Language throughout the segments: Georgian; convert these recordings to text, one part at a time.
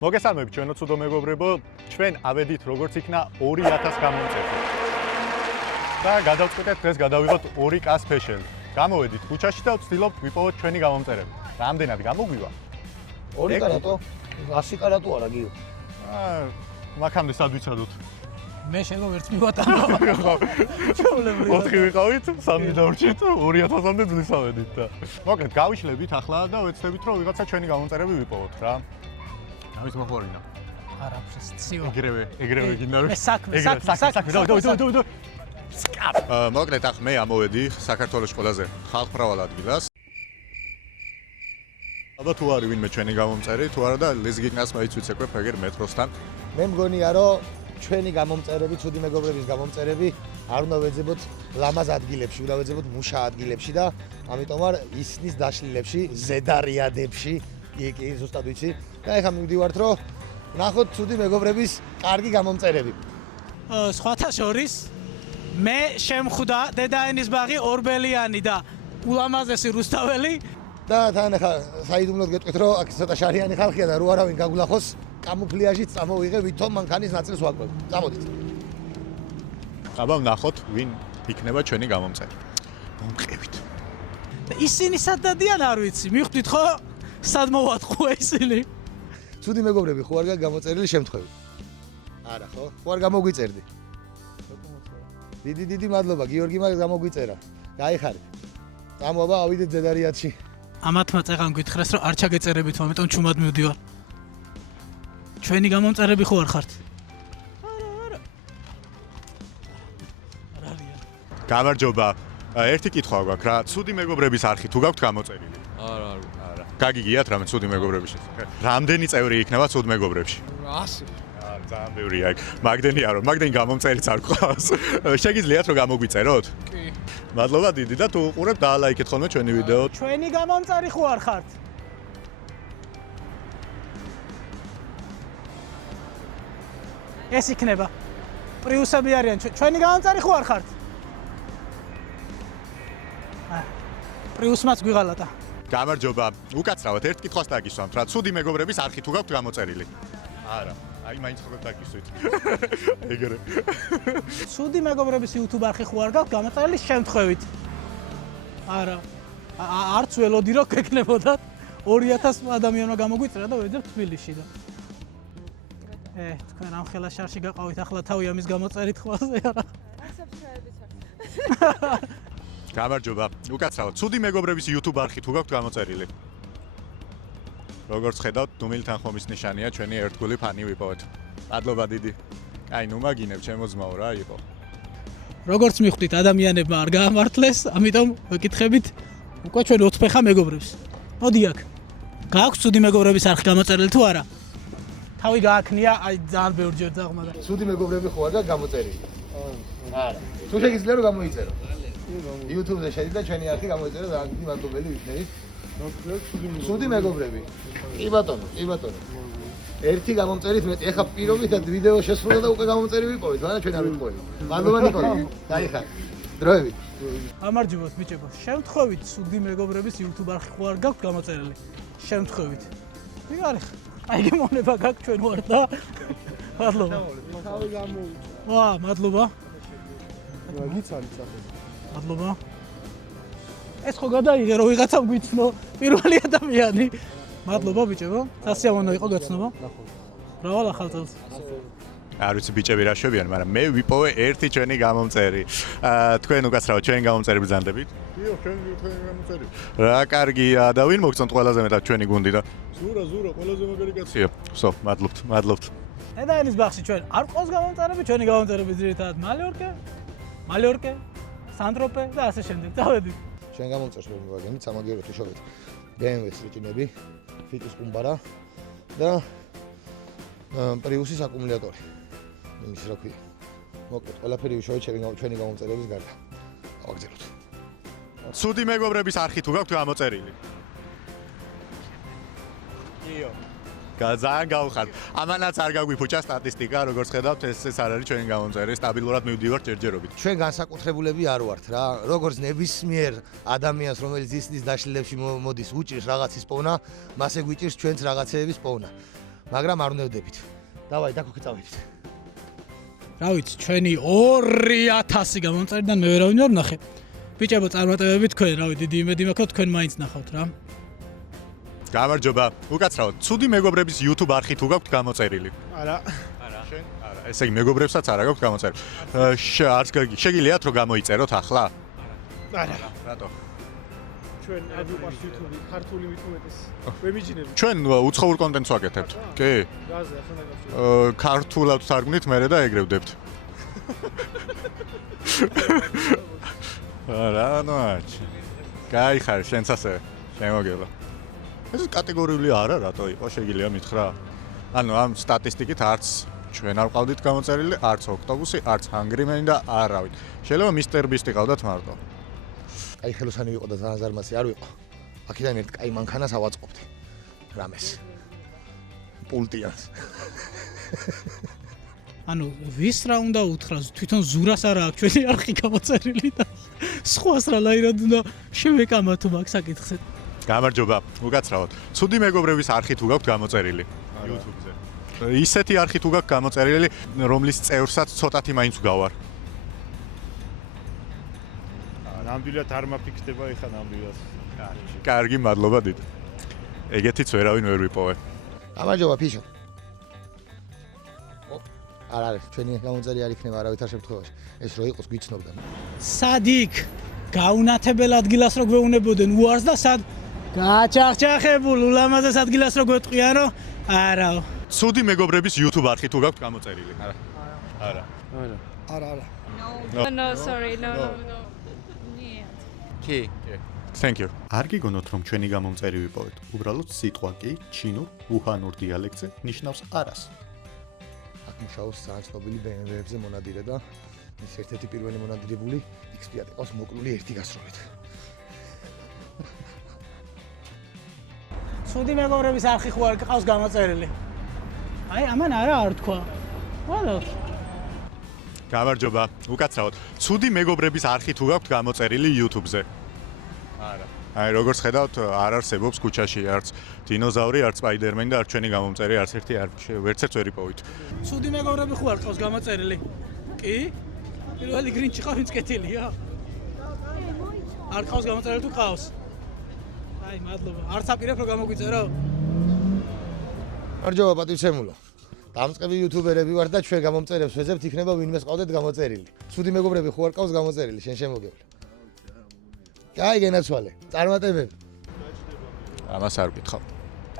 მოგესალმებით ჩვენო ცუდო მეგობრებო, ჩვენ ავედით როგორც იქნა 2000 გამომწერლი. და გადავწყვეტეთ დღეს გადავიღოთ 2K special. გამოვედით ქუჩაში და ვცდილობთ ვიპოვოთ ჩვენი გამომწერები. რამდენად გამოგვივა? 2K რატო? 100K რატო არა გიო? მაქამდე სად ვიცადოთ? მე შეიძლება ვერც მივატანო. ჩაულებრივი. 4 ვიყავით, 3 დავრჩით, 2000-მდე ძნის ავედით და. მოკლედ გავიშლებით ახლა და ვეცდებით რომ ვიღაცა ჩვენი გამომწერები ვიპოვოთ რა. ამის მოხორინა. არაფერს ციო. ეგრევე გინდა რომ. მე საქმე. დავი. სკაპ. მოკლედ ახ მე ამოვედი საქართველოს ყველაზე ხალხმრავალ ადგილას. ალბათ თუ არის ვინმე ჩვენი გამომწერი, თუ არა და ლეზგიკნას მაიც ვიცეკვებ ეგერ მეტროსთან. მე მგონია რომ ჩვენი გამომწერები, ცუდი მეგობრების გამომწერები არ უნდა ვეძებოთ ლამაზ ადგილებში, უნდა ვეძებოთ მუშა ადგილებში და ამიტომ არ ისნის დაშლილებში, ზედარიადებში, კი ზუსტად ვიცი. და ეხლა მივდივართ რომ ნახოთ ცუდი მეგობრების კარგი გამომწერები. სხვათა შორის მე შემხვდა დედაენის ბაღი ორბელიანი და ულამაზესი რუსთაველი და თან ახლა საიდუმლოდ გეტყვით რომ აქ ცოტა შარიანი ხალხია და რო არავინ გაგულახოს კამუფლიაჟით წამოვიღე ვითომ მანქანის ნაწილს ვაკვებ. წამოდით. აბა ვნახოთ ვინ იქნება ჩვენი გამომწერი. მომყევით. ისინი სად დადიან არ ვიცი. მიხვდით ხო? სად მოვატყუა ისინი? ცუდი მეგობრები ხო არ გაქვს გამოწერილი შემთხვევით? არა ხო? ხო არ გამოგვიწერდი? დიდი მადლობა გიორგი მაგ გამოგვიწერა. გაიხარეთ. წამოვა ავიდეთ ზედარიადში. ამათმა წეღან გითხრეს რომ არ ჩაგეწერებით, ამიტომ ჩუმად მივდივარ. ჩვენი გამომწერები ხო არ ხართ? არა. გამარჯობა. ერთი კითხვა გვაქვს რა, ცუდი მეგობრების არხი თუ გაქვთ გამოწერილი? არა. გაგიგიათ რამე ცუდი მეგობრების შესახებ? რამდენი წევრი იქნება ცუდ მეგობრებში? 100. ძალიან ბევრია აქ. მაგდენი გამომწერიც არ გყავს. შეგიძლიათ რომ გამოგვიწეროთ? კი. მადლობა დიდი და თუ უყურებთ დაალაიქეთ ხოლმე ჩვენი ვიდეო. ჩვენი გამომწერი ხო არ ხართ? ეს იქნება. პრიუსები არიან. ჩვენი გამომწერი ხო არ ხართ? პრიუსმაც გვიღალატა. გამარჯობა. უკაცრავად ერთ კითხვას დაგისვამთ რა, ცუდი მეგობრების არხი თუ გაქვთ გამოწერილი? არა. აი მაინც ხო დაგისვით. ეგრე. ცუდი მეგობრების YouTube არხი ხო არ გაქვთ გამოწერილი შემთხვევით? არა. არც ველოდი რომ გეკნებოდათ 2000 ადამიანმა გამოგვიწერა და ვეძებ თბილისში და. თქვენ ამ ხელა შარში გაყავით ახლა თავი ამის გამოწერით ხოლმე არა. გამარჯობა. უკაცრავად. ცუდი მეგობრების YouTube არხი თუ გაქვთ გამოწერილი? როგორც ხედავთ, დუმილთან ხომის ნიშანია ჩვენი ერთგული ფანი ვიპოვეთ. მადლობა დიდი. აი, ნუ მაგინებ ჩემო ძმაო რა იყო. როგორც მიხვდით, ადამიანებმა არ გაამართლეს, ამიტომ ვეკითხებით უკვე ჩვენ 4 ფეხა მეგობრებს. მოდი აქ. გააქვს ცუდი მეგობრების არხი გამოწერილი თუ არა? თავი გააქნია, აი ძალიან ბევრჯერ დაღმაგა. ცუდი მეგობრები ხო არ გაქვს გამოწერილი? არა. თუ შეგიძლია რომ გამოიწერო. YouTube-ზე შედი და ჩვენი არხი გამოიწერო და დიდი მადლობელი ვიქნებით. ცუდი მეგობრები. კი ბატონო. ერთი გამომწერით მეტი. ეხლა პირობითად ვიდეო შესრულდა და უკვე გამომწერი ვიპოვეთ, მაგრამ ჩვენ არ ვიპოვეთ. მადლობა ნიკოლე. დაიხარ. დროებით. გამარჯობათ ბიჭებო. შემთხვევით ცუდი მეგობრების YouTube არხი ხო არ გაქვთ გამოწერილი? შემთხვევით. კი არის. აიგე მონება გაქვთ ჩვენ ვარ და მადლობა. თავი გამოვიდა. ვა, მადლობა. გიცანით ახლა. მადლობა. ეს ხო გადაიღე რომ ვიღაცამ გვიცნო პირველი ადამიანი. მადლობა ბიჭებო. სასიამოვნო იყო გაცნობა. მრავალ ახალ წელს. არ ვიცი ბიჭები რა შვებიან, მაგრამ მე ვიპოვე ერთი ჩვენი გამომწერი. თქვენ უკაცრავად ჩვენი გამომწერი ბრძანდებით? დიო, ჩვენი გამომწერი. რა კარგია და ვინ მოგწონთ ყველაზე მეტად ჩვენი გუნდი და? ზურა, ყველაზე მაგარი კაცია. ვსო, მადლობთ. დედაენის ბაღში ჩვენ არ ყავს გამომწერები, ჩვენი გამომწერები ძირითადად მალიორკე, სანტროპე და ასე შემდეგ. წავედით. ჩვენ გამომწერს ვერ მივაგენით, სამაგიეროდ უშოვეთ. BMW-ს რიჭინები, Fitus პუმბარა და Prius-ის აკუმულატორი. იმის რა ქვია. მოკლედ, ყველაფერი უშოვეთ ჩვენი გამომწერების გარდა. გავაგზავნოთ. ცუდი მეგობრების არხი თუ გაქვთ გამოწერილი? იო. ძალიან გავხართ. ამანაც არ გაგვიფუჭა სტატისტიკა, როგორც ხედავთ, ეს არ არის ჩვენი გამომწერი, სტაბილურად მივდივართ ჯერჯერობით. ჩვენ განსაკუთრებულები არ ვართ რა. როგორც ნებისმიერ ადამიანს, რომელიც ისნის დაშლილებში მოდის, უჭირს რაღაცის პოვნა, მასე გვიჭირს ჩვენც რაღაცეების პოვნა. მაგრამ არ უნდა ვდებით. დავაი, დაქოქი წავედით. რა ვიცი, ჩვენი 2000 გამომწერიდან მე ვერავინ ვერ ნახე. ბიჭებო, წარმატებები თქვენ, რავი, დიდი იმედი მაქვს, თქვენ მაინც ნახავთ რა. გამარჯობა. უკაცრავად, ცუდი მეგობრების YouTube არხი თუ გაქვთ გამოწერილი? არა. შენ? არა, ესე იგი მეგობრებსაც არა გაქვთ გამოწერილი. არც შეგიძლიათ რომ გამოიწეროთ ახლა? არა. რატო? ჩვენ ვიყვარს YouTube-ი, ქართული მithumetes. ვებიჯინები. ჩვენ უცხოურ კონტენტს ვაკეთებთ. კი. გაზე ახლა დაგავშვა. ქართულად თარგმნით მერე და ეგრევდებთ. არა, ნაჩ. კაი ხარ, შენც ასე. შემოგელა. ეს კატეგორიული არა, რატო იყო, შეგიძლია მითხრა? ანუ ამ სტატისტიკით არც ჩვენ არ ყავდით გამოწერილი, არც ოქტობუსი, არც Hungry Man და არავინ. შეიძლება Mr Beast ყავდათ მარტო. აი ხელოსანი ვიყო და ძალიან ზარმაცი არ ვიყო. აქედან ერთ კაი მანქანას ავაწყობდი. რამეს. პულტიანს. ანუ ვის რა უნდა უთხრას, თვითონ ზურას არა აქვს ჩვენი არხი გამოწერილი და სხვას რა ლაირად უნდა შევეკამათო მაგ საკითხზე. გამარჯობა, უკაცრავად. ცუდი მეგობრების არხი თუ გაქვთ გამოწერილი YouTube-ზე. ისეთი არხი თუ გაქვთ გამოწერილი, რომლის წევრსაც ცოტათი მაინც გავარ. ნამდვილად არ მაფიქსდება ეხა ნამდვილად. კარგი, მადლობა დიდი. ეგეთიც ვერავინ ვერ ვიპოვე. გამარჯობა ფიშო. არ არის, ჩვენი გამომწერი არ იქნება არავითარ შემთხვევაში. ეს რო იყოს გვიცნობდა. სადიქ გაუნათებელ ადგილას რო გვეუნებოდნენ უარს და სად გაჩახჩახებულ ულამაზეს ადგილას რო გვეტყვიანო? არაო. ცუდი მეგობრების YouTube არხი თუ გაქვთ გამოწერილი? არა. არა. არა. No, sorry, no. კი. Thank you. არ გიგონოთ რომ ჩვენი გამომწერი ვიპოვეთ. უბრალოდ სიტყვა კი ჩინურ უჰანურ დიალექტზე ნიშნავს არას. აქ მუშაობს ძალიან ცნობილი BMW-ებზე მონადირე და ის ერთ-ერთი პირველი მონადირებული X-Fiat ყავს მოკლული ერთი გასროლით. ცუდი მეგობრების არხი ხო არ გყავს გამოწერილი? აი, ამან არა არ თქვა. ვადოთ. გამარჯობა, უკაცრავად. ცუდი მეგობრების არხი თუ გაქვთ გამოწერილი YouTube-ზე? არა. აი, როგორც ხედავთ, არ არსებობს ქუჩაში არც დინოზავრი, არც Spider-Man და არც ჩვენი გამომწერი არც ერთი ვერც ერთ ვერ იპოვით. ცუდი მეგობრები ხო არ გყავს გამოწერილი? კი? პირველი გრინჩი ყავს ვინც კეთილია? არ გყავს გამოწერილი თუ ყავს? აი, მადლობა. არც აპირებ რომ გამოგვიწერო? გამარჯობა პატივცემულო. დამწყები იუთუბერები ვარ და ჩვენ გამომწერებს ვეძებთ, იქნება ვინმეს ყავდეთ გამოწერილი. ცუდი მეგობრები ხო არ ყავს გამოწერილი, შენ შემოგევლე. კაი, გენაცვალე. წარმატებები. ამას არ ვკითხავ.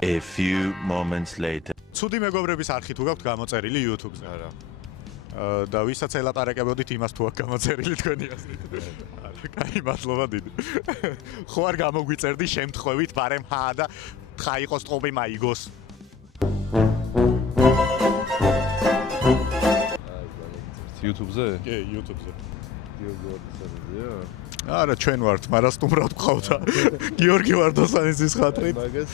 A few moments later. ცუდი მეგობრების არხი თუ გაქვთ გამოწერილი YouTube-ზე? არა. და ვისაც ელაპარაკებოდით იმას თუ აქვს გამოწერილი თქვენი აზრით? არა, კაი, მადლობა დიდი. ხო არ გამოგვიწერდი შემთხვევით, ბარემ ჰა და ხა იყოს ტყობი მაიგოს. YouTube-ზე? კი, YouTube-ზე. გიორგიოსანია. არა, ჩვენ ვართ, მაგრამ სტუმრად ვყავდა. გიორგი ვარდოსანიძის ხატრით. მაგას.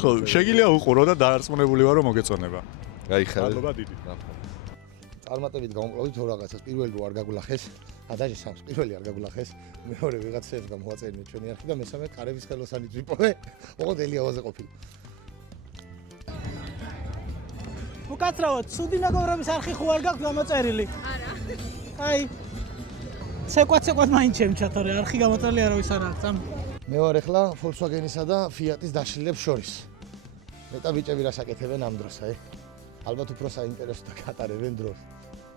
ხო, შეგიძლია უყურო და დაარწმუნებული ვარო მოგეწონება. აი ხარ. მადლობა დიდი. წარმატებით გამოვყავდით ორ რაღაცას. პირველი რო არ გაგულახეს, ადაჟე სამს. პირველი არ გაგულახეს, მეორე ვიღაცებს გამოაწერინე ჩვენი არხი და მესამე კარების ხელოსანიც ვიპოვე. ოღონდ ელიავაზე ყოფილი. უკაცრავად, ცუდი მეგობრების არხი ხო არ გაქვთ გამოწერილი? არა. აი. ცეკვად მაინც შემჩათორე, არხი გამოწერილი არავის არ აქვს. მე ვარ ახლა Volkswagen-ისა და Fiat-ის დაშლილებს შორის. მეტა ბიჭები რას აკეთებენ ამ დროს, აი. ალბათ უფრო საინტერესო და გატარებენ დროს.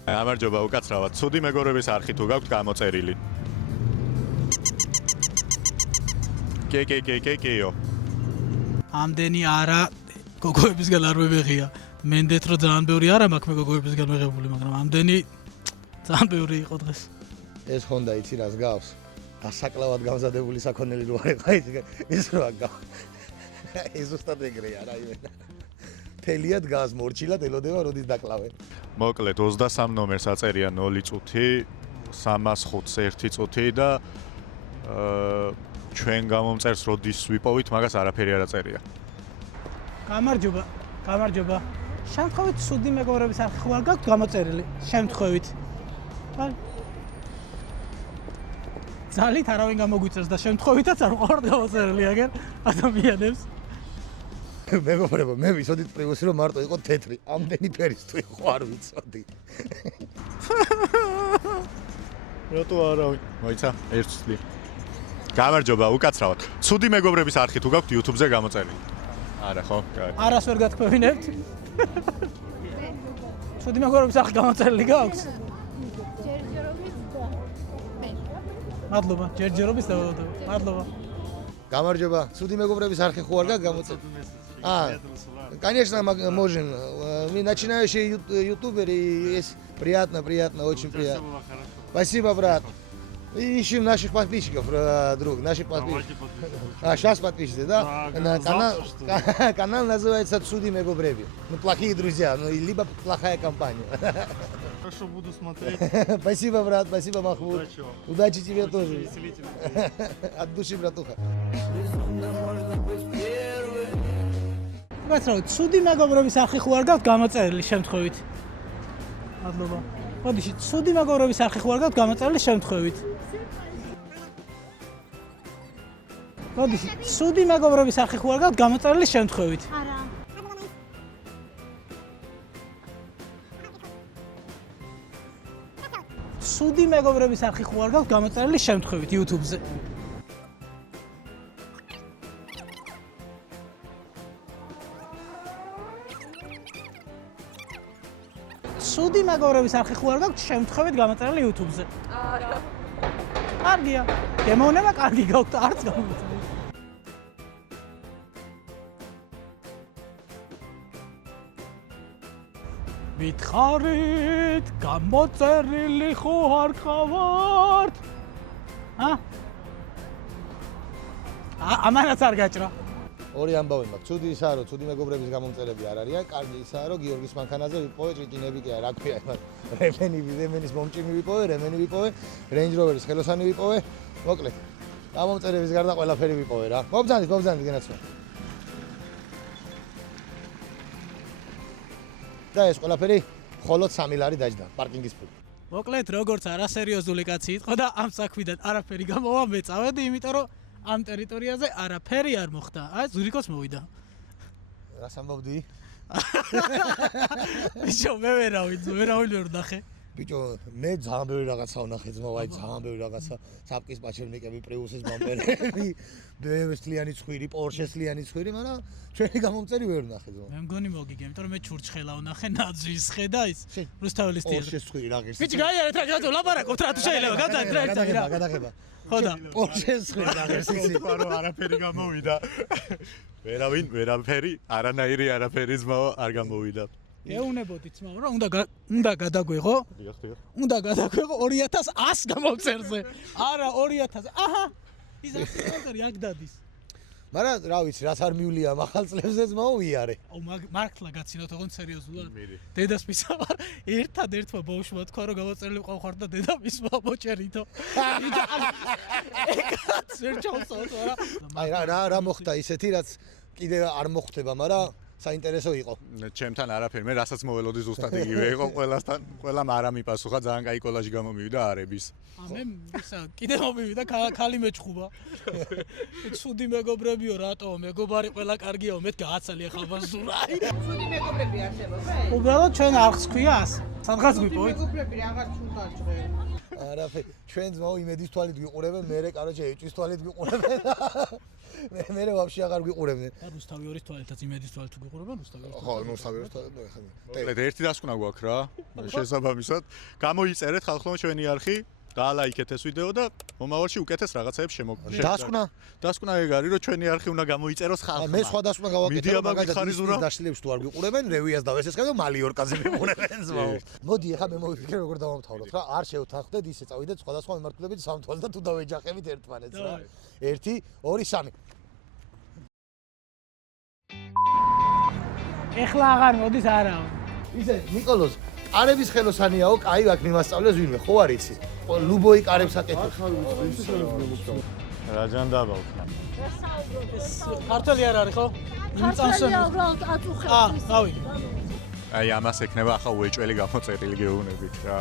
გამარჯობა, უკაცრავად. ცუდი მეგობრების არხი თუ გაქვთ გამოწერილი? კეკეკეკეკეო. ამდენი არა გოგოებისგან არ მევიღია. მენდეთ რომ ძალიან ბევრი არა მაქვს მე გოგოებისგან მიღებული, მაგრამ ამდენი ძალიან ბევრი იყო დღეს. ეს Honda იცი რას გავს? დასაკლავად გამზადებული საქონელი რო არის, აი ეს რა გავს. ეს უბრალოდ ეგრეა რა იმენა. თელიად გავს მორჩილად ელოდება როდის დაკლავენ. მოკლედ 23 ნომერს აწერია 0 წუთი, 305-ს 1 წუთი და ჩვენ გამომწერს როდის ვიპოვით, მაგას არაფერი არ აწერია. გამარჯობა. შემთხვევით ცუდი მეგობრების არხი ხო არ გაქვთ გამოწერილი? შემთხვევით. აი. ძალით არავინ გამოგვიწერს და შემთხვევითაც არ ვყავართ გამოწერილი აგერ ადამიანებს. მეგობრებო, მე ვიცოდით პრევუსი რომ მარტო იყო თეთრი. ამდენი ფერის თუ იყო არ ვიცოდი. რატო არა? მოიცა, ერთ წლი. გამარჯობა, უკაცრავად. ცუდი მეგობრების არხი თუ გაქვთ YouTube-ზე გამოწერილი? არა, ხო? კაი. არას ვერ გათქვევინებთ. ცუდი მეგობრების არხი გამოწერილი გაქვს? მადლობა, ჯერჯერობის და მადლობა. გამარჯობა, ცუდი мегобрების არხი ხო არ გაქვს გამოწერილი? Конечно, можем. Мы начинающие ютуберы, есть приятно, очень приятно. Спасибо, брат. Ищем наших подписчиков, друг, наших подписчиков. Сейчас подпишитесь, да? Канал называется «Цуди Мегобреби». Ну, плохие друзья, ну, либо плохая компания. Хорошо, буду смотреть. Спасибо, брат, спасибо, Махмуд. Удачи вам. Удачи тебе тоже. Веселите. От души, братуха. გასწავლეთ, ცუდი მეგობრების არხი ხო არ გაქვთ გამოწერილი შემთხვევით? მადლობა. მოდიში, ცუდი მეგობრების არხი ხო არ გაქვთ გამოწერილი შემთხვევით? მოდიში, ცუდი მეგობრების არხი ხო არ გაქვთ გამოწერილი შემთხვევით? არა. ცუდი მეგობრების არხი ხო არ გაქვთ გამოწერილი შემთხვევით YouTube-ზე? ცუდი მეგობრების არხი ხო არ გაქვთ შემთხვევით გამოწერილი YouTube-ზე? არა. კარგია. გემოვნება კარგი გაქვთ, არც გამოწერილი. მითხარით, გამოწერილი ხო არ ხავართ? ამანაც არ გაჭრა. ორი ამბავი მაქვს. ცუდი ისაა, რომ ცუდი მეგობრების გამომწერები არ არიან. კარგი ისაა, რომ გიორგის მანქანაზე ვიპოვე ჭრიჭინები კი არა, რა ქვია იმათ. რემენის მომჭიმი ვიპოვე, რემენი ვიპოვე, Range Rover-ის ხელოსანი ვიპოვე. მოკლედ. გამომწერების გარდა ყველაფერი ვიპოვე რა. მობრძანდით, გენაცვალე. და ეს ყველაფერი მხოლოდ 3 ლარი დაჯდა პარკინგის ფული. მოკლედ, როგორც არასერიოზული კაცი იყო და ამ საქმიდან არაფერი გამოვა, მე წავედი, იმიტომ რომ ამ ტერიტორიაზე არაფერი არ მოხდა. აი, ზურიკოც მოვიდა. რას ამბობდი? ბიჭო, მე ვერავინ ვერ ნახე. ბიჭო, მე ძალიან ბევრი რაღაცა ვნახე ძმაო, აი ძალიან ბევრი რაღაცა. საპკის პაჩერნიკები, პრიუსის ბამპერები, BMW-სლიანი ცხვირი, Porsche-სლიანი ცხვირი, მაგრამ ჩვენი გამომწერი ვერ ვნახე ძმაო. მე მგონი მოგიგე, იმიტომ რომ მე ჩურჩხელა ვნახე, ნაძვის ხედა ის. რუსთაველის ტირი. Porsche-ის ცხვირი რა ღირს. ბიჭი, გაიარეთ რა გაწო, ლაპარაკობთ რა თუ შეიძლება, გადაგება. გადაგება. ხო და Porsche-ის ცხვირი რა ღირს იცი. თქვა რომ არაფერი გამოვიდა. ვერაფერი, არანაირი არაფერი ძმაო არ გამოვიდა. ეუნებოდი ძმაო, რომ უნდა გადაგვეღო. დიახ. უნდა გადაგვეღო 2100 გამომწერზე. არა 2000. აჰა. ის ახალი აქ დადის. მაგრამ რა ვიცი, რაც არ მივლია მახალ წლებზე ძმაო ვიარე. აუ მართლა გაცინოთ, ოღონდ სერიოზულად. დედას მისავალ ერთადერთმა ბავშვმა თქვა რომ გამოწერილი ყავხარ და დედა მისმა მოჭერითო. ეგაც ვერ ჩავსავთ რა. აი რა მოხდა ისეთი, რაც კიდე არ მოხდება, მაგრამ საინტერესო იყო. ჩემთან არაფერი, მე რასაც მოველოდი ზუსტად იგივე იყო ყველასთან, ყველამ არა მიპასუხა, ძალიან კაი კოლაჟი გამომივიდა არების. მე ისა კიდე მომივიდა ხალი მეჭხუბა. ცუდი მეგობრებიო, რატო მეგობარი ყველა კარგიაო, მე გააცალია ხაბაზურაი. ცუდი მეგობრები არსებობენ? უბრალოდ ჩვენ არხს ქვია 100. სადღაც გვიპოვეთ? მეგობრები რაღაც თუ დაჭრე. არაფერი, ჩვენ ძმაო იმედის თვალით ვიყურებენ, მე კაროჩე ეჭვის თვალით ვიყურებენ. მე ვაფშე აღარ ვიყურებდნენ. და რუსთავი ორის თვალითაც იმედის თვალით ვიყურებენ, რუსთავი ორის. ხო, რუსთავი ორის თვალით ხო. მოკლედ ერთი დასკვნა გვაქვს რა, შესაბამისად. გამოიწერეთ ხალხო ჩვენი არხი, დაალაიქეთ ეს ვიდეო და მომავალში უკეთეს რაღაცაებს დასკვნა? დასკვნა ეგ არის, რომ ჩვენი არხი უნდა გამოიწეროს ხალხმა. მე სხვა დასკვნა გავაკეთე, მაგალითად დაშლებს თუ არ ვიყურებენ, რევიას დავესესხებ და მალიორკაზე ვიყურებენ ზმაო. მოდი, ახლა მე მოვიფიქრე როგორ დავამთავროთ რა. არ შევთანხმდეთ, ისე წავიდეთ სხვადასხვა მიმართულებით სამთვალს და თუ დავეჯახებით ერთმანეთს რა. 1 2 3 ეხლა აღარ მოდის არაო. ისე ნიკოლოზ, კარების ხელოსანიაო, კაი აქ მიმასწავლეს ვინმე, ხო არ იცი? ლუბოი კარებს აკეთებს. რა ჯანდაბავ. ქართული არ არის ხო? ქართულია უბრალოდ აწუხებს. რავი. აი ამას ექნება ახლა უეჭველი გამოწერილი გეუბნებით რა.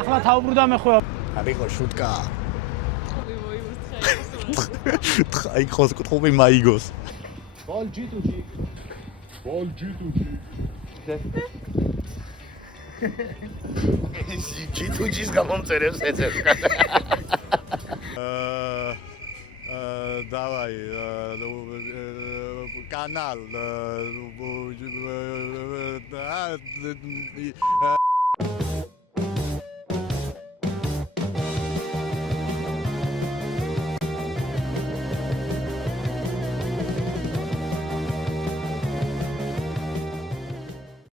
ახლა თავბრუდა მეხვევა. არისო შუტკა. აი ხოს კუთუბი მაიგოს. ბოლ ჯიტუჯი. ჯიტუჯის გამომწერებს ეცებს. Давай, канал,